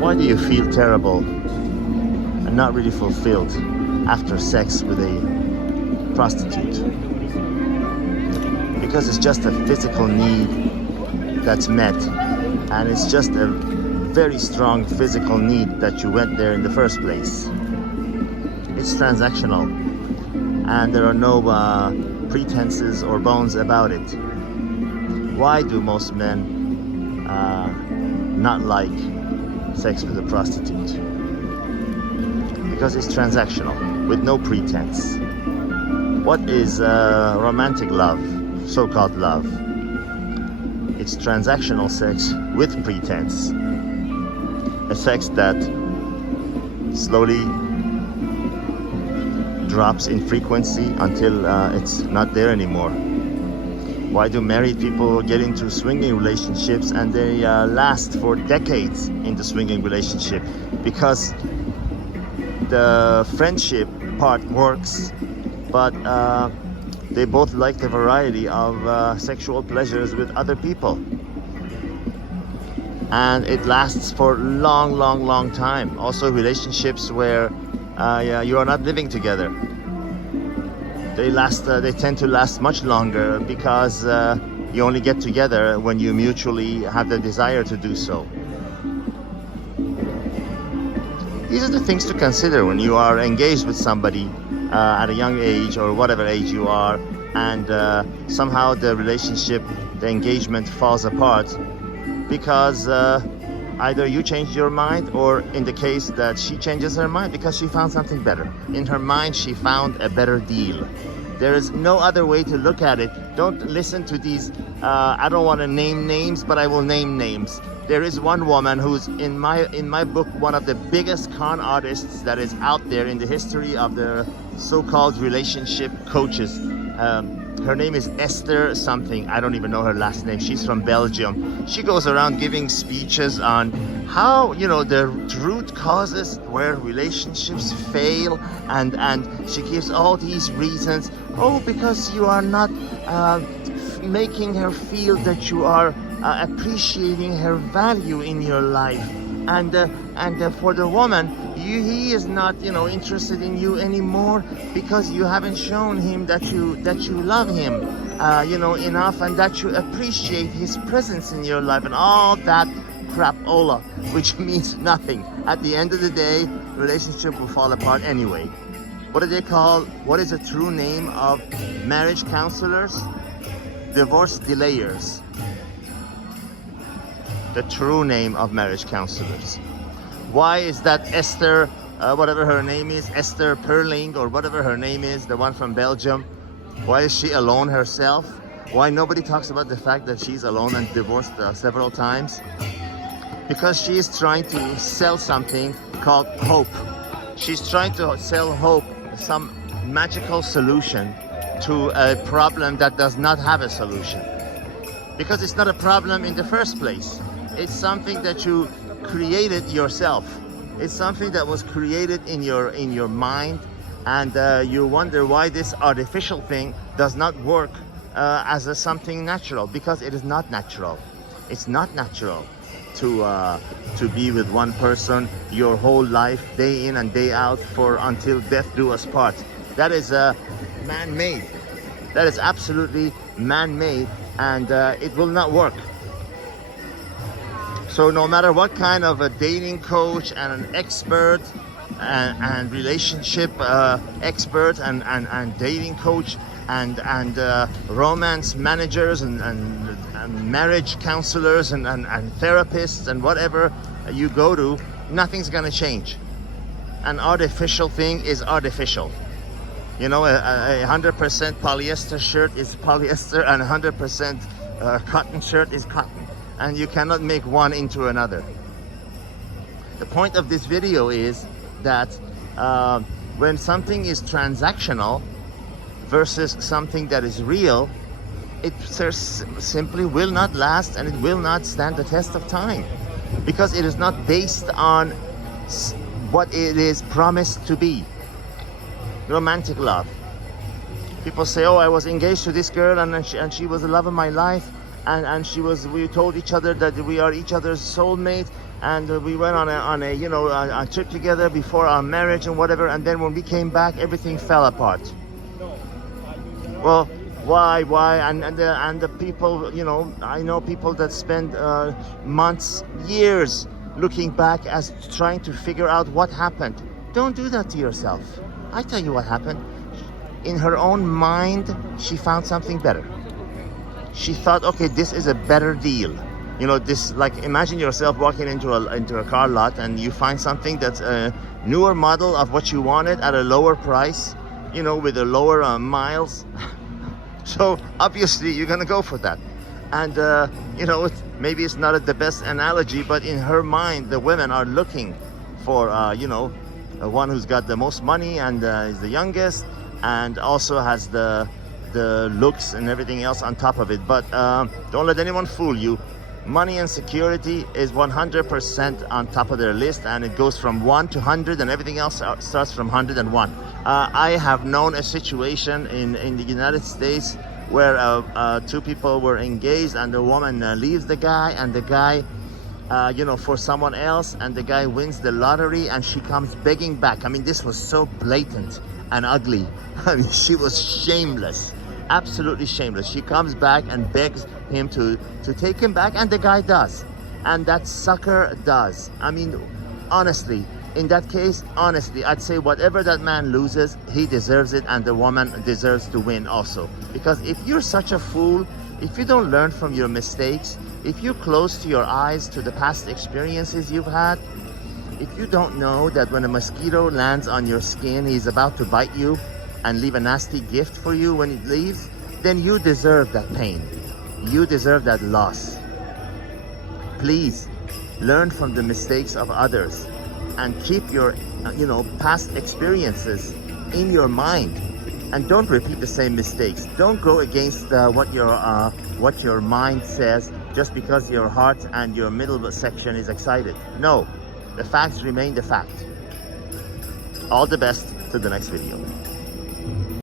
Why do you feel terrible and not really fulfilled after sex with a prostitute? Because it's just a physical need that's met, and it's just a very strong physical need that you went there in the first place. It's transactional, and there are no pretenses or bones about it. Why do most men not like sex with a prostitute? Because it's transactional, with no pretense. What is romantic love, so-called love? It's transactional sex with pretense. A sex that slowly drops in frequency until it's not there anymore. Why do married people get into swinging relationships and they last for decades in the swinging relationship? Because the friendship part works, but they both like the variety of sexual pleasures with other people. And it lasts for long time. Also relationships where you are not living together, they tend to last much longer because you only get together when you mutually have the desire to do so. These are the things to consider when you are engaged with somebody at a young age or whatever age you are, and somehow the relationship, the engagement falls apart because either you changed your mind, or in the case that she changes her mind because she found something better. In her mind, she found a better deal. There is no other way to look at it. Don't listen to these, I don't want to name names, but I will name names. There is one woman who's in my book one of the biggest con artists that is out there in the history of the so-called relationship coaches. Her name is Esther something. I don't even know her last name. She's from Belgium. She goes around giving speeches on how, the root causes where relationships fail, and she gives all these reasons. Oh, because you are not making her feel that you are appreciating her value in your life, and for the woman, he is not interested in you anymore because you haven't shown him that you love him enough, and that you appreciate his presence in your life, and all that crapola, which means nothing. At the end of the day, relationship will fall apart anyway. What is the true name of marriage counselors? Divorce delayers. The true name of marriage counselors. Why is that Esther, whatever her name is, Esther Perling or whatever her name is, the one from Belgium, why is she alone herself? Why nobody talks about the fact that she's alone and divorced several times? Because she is trying to sell something called hope. She's trying to sell hope, some magical solution to a problem that does not have a solution. Because it's not a problem in the first place. It's something that you created yourself. It's something that was created in your mind, and you wonder why this artificial thing does not work as something natural, because it is not natural. It's not natural to be with one person your whole life, day in and day out, for until death do us part. That is man-made. That is absolutely man-made, and it will not work. So no matter what kind of a dating coach and an expert and relationship expert and dating coach and romance managers and marriage counselors and therapists and whatever you go to, nothing's gonna change. An artificial thing is artificial. A 100% polyester shirt is polyester, and 100% cotton shirt is cotton. And you cannot make one into another. The point of this video is that when something is transactional versus something that is real, it simply will not last, and it will not stand the test of time, because it is not based on what it is promised to be. Romantic love. People say, oh, I was engaged to this girl and she was the love of my life, and we told each other that we are each other's soulmate, and we went on a you know, a trip together before our marriage and whatever, and then when we came back, everything fell apart. Well, why? And the people, you know, I know people that spend months, years looking back as trying to figure out what happened. Don't do that to yourself. I tell you what happened. In her own mind, she found something better. She thought, okay, this is a better deal. You know, this, like, imagine yourself walking into a car lot and you find something that's a newer model of what you wanted at a lower price, you know, with a lower miles. So obviously you're gonna go for that. And you know, maybe it's not the best analogy, but in her mind, the women are looking for you know, one who's got the most money and is the youngest, and also has the looks and everything else on top of it. But don't let anyone fool you. Money and security is 100% on top of their list, and it goes from 1 to 100, and everything else starts from 101. I have known a situation in the United States where two people were engaged, and the woman leaves the guy, and the guy you know, for someone else, and the guy wins the lottery, and she comes begging back. I mean, this was so blatant and ugly. I mean, she was shameless, absolutely shameless. She comes back and begs him to take him back, and the guy does, and that sucker does. I mean, honestly, in that case, honestly, I'd say whatever that man loses, he deserves it, and the woman deserves to win also. Because if you're such a fool, if you don't learn from your mistakes, if you close to your eyes to the past experiences you've had, if you don't know that when a mosquito lands on your skin, he's about to bite you and leave a nasty gift for you when it leaves, then you deserve that pain. You deserve that loss. Please learn from the mistakes of others and keep your you know, past experiences in your mind, and don't repeat the same mistakes. Don't go against what your mind says just because your heart and your middle section is excited. No, the facts remain the fact. All the best to the next video.